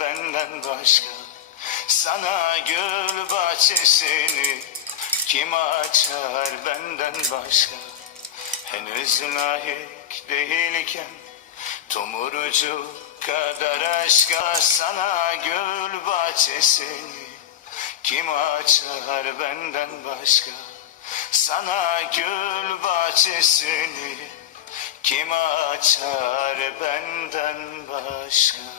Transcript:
benden başka. Sana gül bahçesini kim açar benden başka? Henüz layık değilken Tomurcu kadar aşka sana gül bahçesini Kim açar benden başka? Sana gül bahçesini Kim açar benden başka?